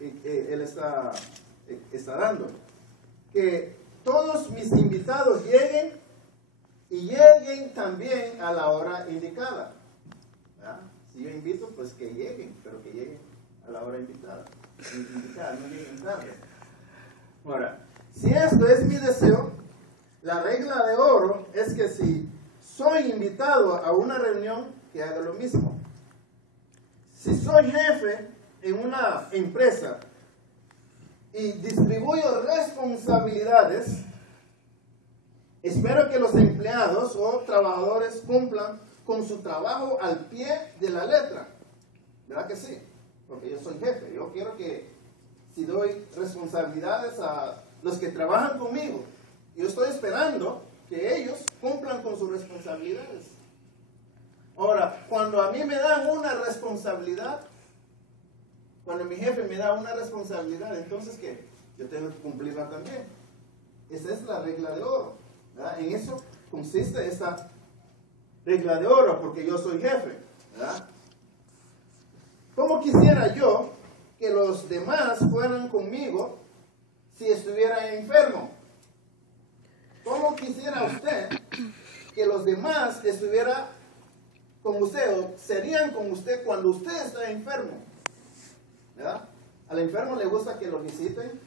él está dando. Que todos mis invitados lleguen y lleguen también a la hora indicada. ¿Verdad? Si yo invito, pues que lleguen, pero que lleguen a la hora indicada, no lleguen tarde. Ahora, si esto es mi deseo, la regla de oro es que si soy invitado a una reunión, que haga lo mismo. Si soy jefe en una empresa y distribuyo responsabilidades, espero que los empleados o trabajadores cumplan con su trabajo al pie de la letra. ¿Verdad que sí? Porque yo soy jefe. Yo quiero que si doy responsabilidades a los que trabajan conmigo, yo estoy esperando que ellos cumplan con sus responsabilidades. Ahora, cuando a mí me dan una responsabilidad, cuando mi jefe me da una responsabilidad, entonces ¿qué? Yo tengo que cumplirla también. Esa es la regla de oro, ¿verdad? En eso consiste esta regla de oro, porque yo soy jefe, ¿verdad? ¿Cómo quisiera yo que los demás fueran conmigo si estuviera enfermo? ¿Cómo quisiera usted que los demás estuvieran con usted o serían con usted cuando usted está enfermo? ¿Verdad? Al enfermo le gusta que lo visiten,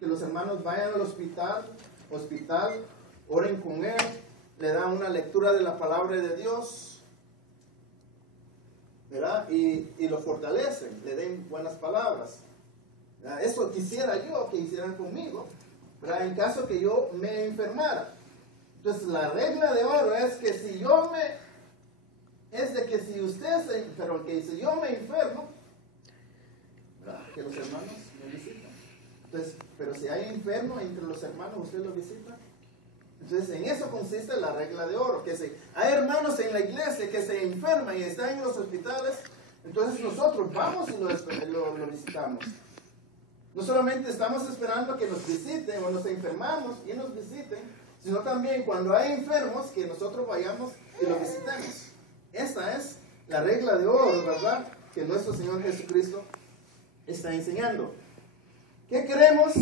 que los hermanos vayan al hospital, oren con él, le dan una lectura de la palabra de Dios, ¿verdad? Y lo fortalecen, le den buenas palabras, ¿verdad? Eso quisiera yo que hicieran conmigo, ¿verdad? En caso que yo me enfermara. Entonces la regla de oro es que si yo me enfermo, ¿verdad? Que los hermanos me visitan. Entonces, pero si hay enfermo entre los hermanos, ¿usted lo visita? Entonces, en eso consiste la regla de oro, que si hay hermanos en la iglesia que se enferman y están en los hospitales, entonces nosotros vamos y lo visitamos. No solamente estamos esperando que nos visiten o nos enfermamos y nos visiten, sino también cuando hay enfermos que nosotros vayamos y lo visitemos. Esta es la regla de oro, ¿verdad?, que nuestro Señor Jesucristo está enseñando. ¿Qué queremos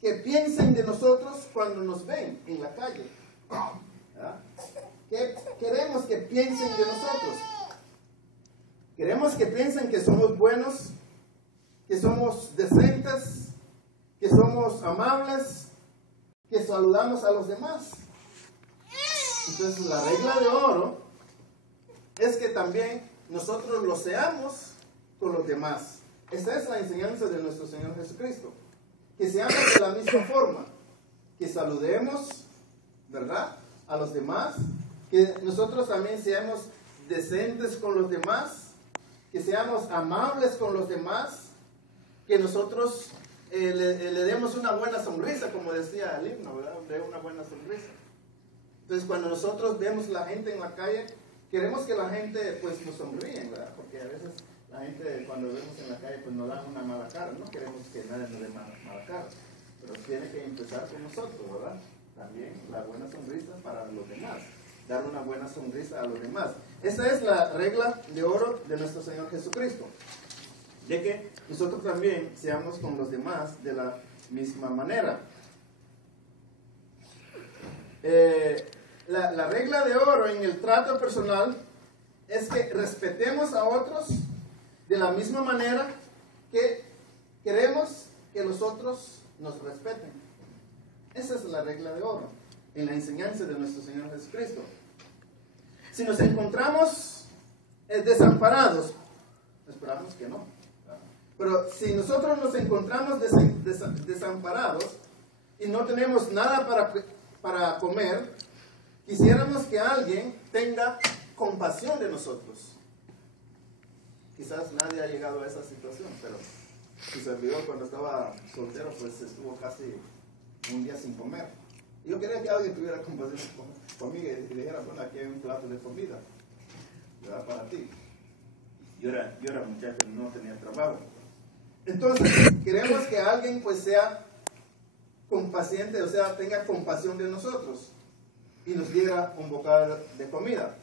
que piensen de nosotros cuando nos ven en la calle? ¿Verdad? ¿Qué queremos que piensen de nosotros? Queremos que piensen que somos buenos, que somos decentes, que somos amables, que saludamos a los demás. Entonces la regla de oro es que también nosotros lo seamos con los demás. Esta es la enseñanza de nuestro Señor Jesucristo. Que seamos de la misma forma, que saludemos, ¿verdad?, a los demás, que nosotros también seamos decentes con los demás, que seamos amables con los demás, que nosotros le demos una buena sonrisa, como decía el himno, ¿verdad?, de una buena sonrisa. Entonces, cuando nosotros vemos la gente en la calle, queremos que la gente pues nos sonríe, ¿verdad?, porque a veces la gente cuando vemos en la calle pues nos dan una mala cara. No queremos que nadie nos dé mala cara, pero tiene que empezar con nosotros, ¿verdad? También la buena sonrisa para los demás, dar una buena sonrisa a los demás. Esa es la regla de oro de nuestro Señor Jesucristo, de que nosotros también seamos con los demás de la misma manera. La regla de oro en el trato personal es que respetemos a otros de la misma manera que queremos que los otros nos respeten. Esa es la regla de oro en la enseñanza de nuestro Señor Jesucristo. Si nos encontramos desamparados, esperamos que no, pero si nosotros nos encontramos desamparados y no tenemos nada para comer, quisiéramos que alguien tenga compasión de nosotros. Quizás nadie ha llegado a esa situación, pero su servidor cuando estaba soltero pues estuvo casi un día sin comer. Y yo quería que alguien tuviera compasión conmigo y dijera, bueno, aquí hay un plato de comida, ¿verdad?, para ti. Yo era muchacho, no tenía trabajo. Entonces, queremos que alguien pues sea compaciente, o sea, tenga compasión de nosotros y nos diera un bocado de comida.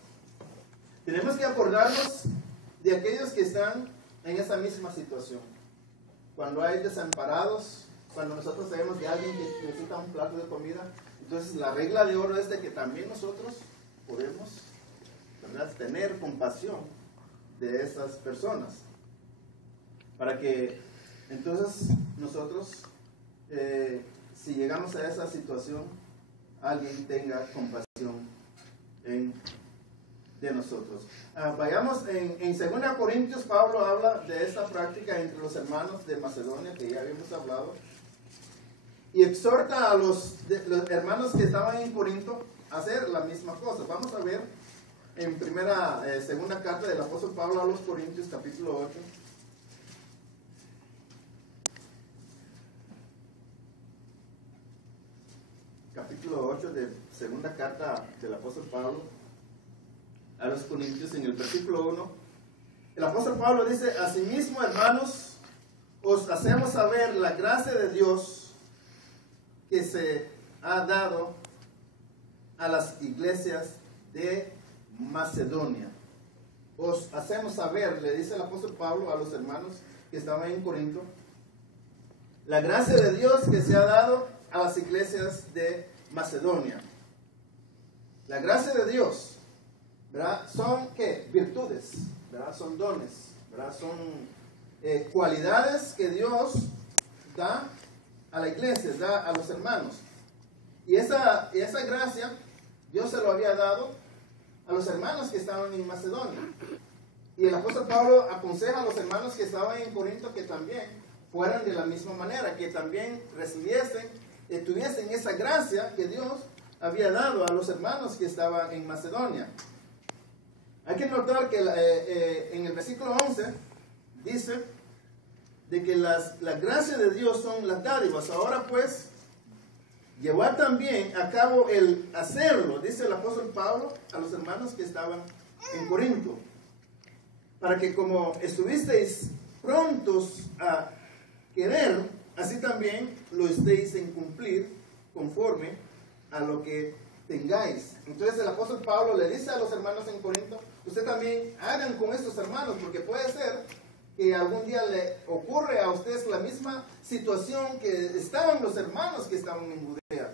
Tenemos que acordarnos de aquellos que están en esa misma situación. cuando hay desamparados, cuando nosotros sabemos de alguien que necesita un plato de comida. Entonces la regla de oro es de que también nosotros podemos, ¿verdad?, tener compasión de esas personas, para que entonces nosotros, si llegamos a esa situación, alguien tenga compasión de nosotros. Vayamos en 2 Corintios. Pablo habla de esta práctica entre los hermanos de Macedonia, que ya habíamos hablado, y exhorta a los hermanos que estaban en Corinto a hacer la misma cosa. Vamos a ver en segunda carta del apóstol Pablo a los Corintios, capítulo 8. Capítulo 8 de segunda carta del apóstol Pablo a los Corintios, en el versículo 1. El apóstol Pablo dice: asimismo, hermanos, os hacemos saber la gracia de Dios que se ha dado a las iglesias de Macedonia. Os hacemos saber, le dice el apóstol Pablo a los hermanos que estaban en Corinto, la gracia de Dios que se ha dado a las iglesias de Macedonia. La gracia de Dios, ¿verdad?, son ¿qué? Virtudes, ¿verdad?, son dones, ¿verdad?, son cualidades que Dios da a la iglesia, da a los hermanos. Y esa gracia Dios se lo había dado a los hermanos que estaban en Macedonia. Y el apóstol Pablo aconseja a los hermanos que estaban en Corinto que también fueran de la misma manera, que también tuviesen esa gracia que Dios había dado a los hermanos que estaban en Macedonia. Hay que notar que en el versículo 11 dice de que la gracia de Dios son las dádivas. Ahora pues, llevar también a cabo el hacerlo, dice el apóstol Pablo a los hermanos que estaban en Corinto, para que como estuvisteis prontos a querer, así también lo estéis en cumplir conforme a lo que tengáis. Entonces el apóstol Pablo le dice a los hermanos en Corinto: usted también hagan con estos hermanos, porque puede ser que algún día le ocurre a ustedes la misma situación que estaban los hermanos que estaban en Judea.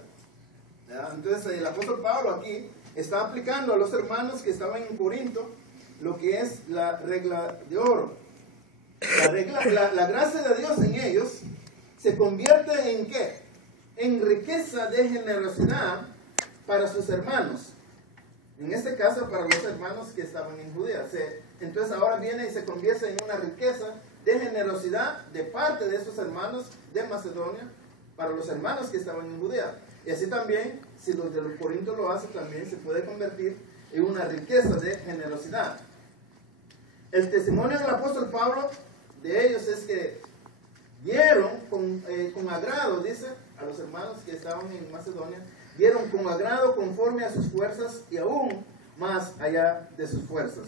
¿Ya? Entonces el apóstol Pablo aquí está aplicando a los hermanos que estaban en Corinto lo que es la regla de oro. La gracia de Dios en ellos se convierte en ¿qué? En riqueza de generosidad para sus hermanos. En este caso, para los hermanos que estaban en Judea. Entonces ahora viene y se convierte en una riqueza de generosidad de parte de esos hermanos de Macedonia para los hermanos que estaban en Judea. Y así también, si los de los Corintios lo hacen, también se puede convertir en una riqueza de generosidad. El testimonio del apóstol Pablo de ellos es que dieron con agrado, dice, a los hermanos que estaban en Macedonia, dieron con agrado conforme a sus fuerzas y aún más allá de sus fuerzas.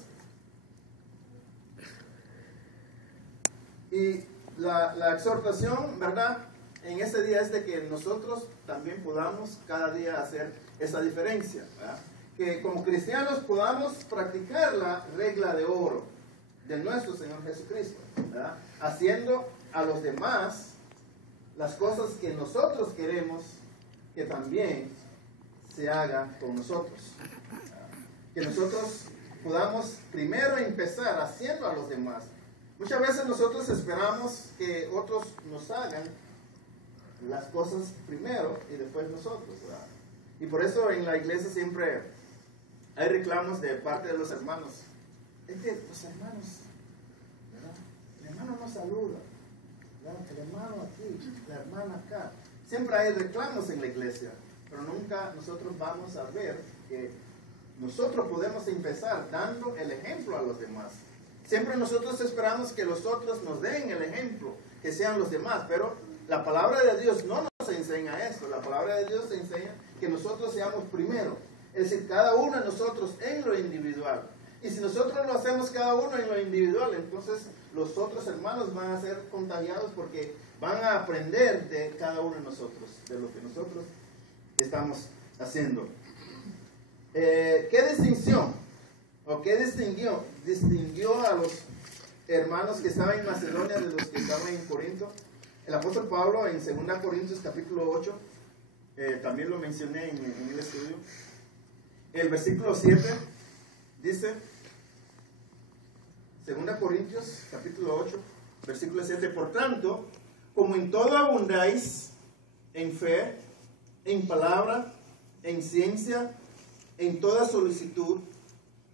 Y la exhortación, ¿verdad?, en este día es de que nosotros también podamos cada día hacer esa diferencia, ¿verdad? Que como cristianos podamos practicar la regla de oro de nuestro Señor Jesucristo, ¿verdad?, haciendo a los demás las cosas que nosotros queremos que también se haga con nosotros. Que nosotros podamos primero empezar haciendo a los demás. Muchas veces nosotros esperamos que otros nos hagan las cosas primero y después nosotros, ¿verdad? Y por eso en la iglesia siempre hay reclamos de parte de los hermanos. Es que los hermanos, ¿verdad?, el hermano nos saluda, ¿verdad?, el hermano aquí, la hermana acá. Siempre hay reclamos en la iglesia, pero nunca nosotros vamos a ver que nosotros podemos empezar dando el ejemplo a los demás. Siempre nosotros esperamos que los otros nos den el ejemplo, que sean los demás, pero la palabra de Dios no nos enseña eso. La palabra de Dios enseña que nosotros seamos primero, es decir, cada uno de nosotros en lo individual. Y si nosotros lo hacemos cada uno en lo individual, entonces los otros hermanos van a ser contagiados porque van a aprender de cada uno de nosotros, de lo que nosotros estamos haciendo. ¿Qué distinción o qué distinguió a los hermanos que estaban en Macedonia de los que estaban en Corinto. El apóstol Pablo en 2 Corintios capítulo 8, también lo mencioné en el estudio, el versículo 7 dice, 2 Corintios capítulo 8, versículo 7, por tanto, como en todo abundáis en fe, en palabra, en ciencia, en toda solicitud,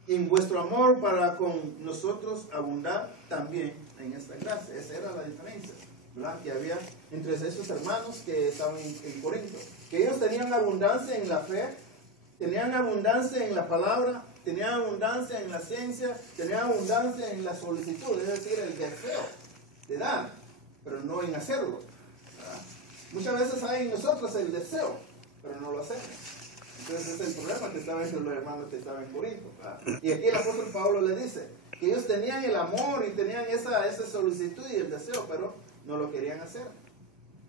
y en vuestro amor para con nosotros abundar también en esta gracia. Esa era la diferencia, ¿verdad?, que había entre esos hermanos que estaban en Corinto, que ellos tenían abundancia en la fe, tenían abundancia en la palabra, tenían abundancia en la ciencia, tenían abundancia en la solicitud, es decir, el deseo de dar, pero no en hacerlo, ¿verdad? Muchas veces hay en nosotros el deseo, pero no lo hacemos. Entonces ese es el problema que estaba entre los hermanos que estaban en Corinto, ¿verdad? Y aquí el apóstol Pablo le dice que ellos tenían el amor y tenían esa solicitud y el deseo, pero no lo querían hacer.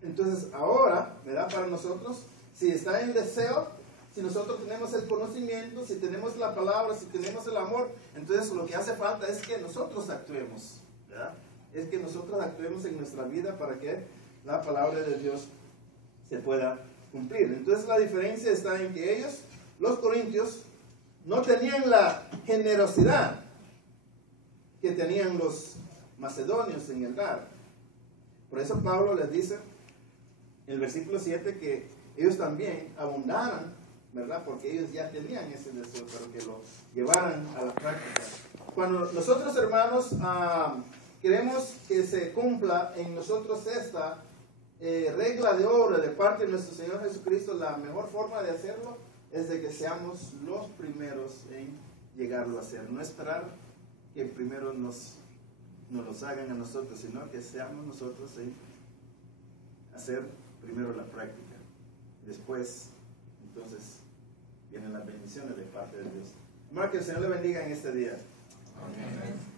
Entonces ahora, ¿verdad?, para nosotros, si está el deseo, si nosotros tenemos el conocimiento, si tenemos la palabra, si tenemos el amor, entonces lo que hace falta es que nosotros actuemos, ¿verdad? Es que nosotros actuemos en nuestra vida para que la palabra de Dios se pueda cumplir. Entonces la diferencia está en que ellos, los corintios, no tenían la generosidad que tenían los macedonios en el dar. Por eso Pablo les dice en el versículo 7 que ellos también abundaran, ¿verdad?, porque ellos ya tenían ese deseo, pero que lo llevaran a la práctica. Cuando nosotros, hermanos, queremos que se cumpla en nosotros esta regla de oro de parte de nuestro Señor Jesucristo, la mejor forma de hacerlo es de que seamos los primeros en llegarlo a hacer. No esperar que primero nos los hagan a nosotros, sino que seamos nosotros en hacer primero la práctica. Después, entonces, vienen las bendiciones de parte de Dios. Hermano, que el Señor le bendiga en este día. Amén.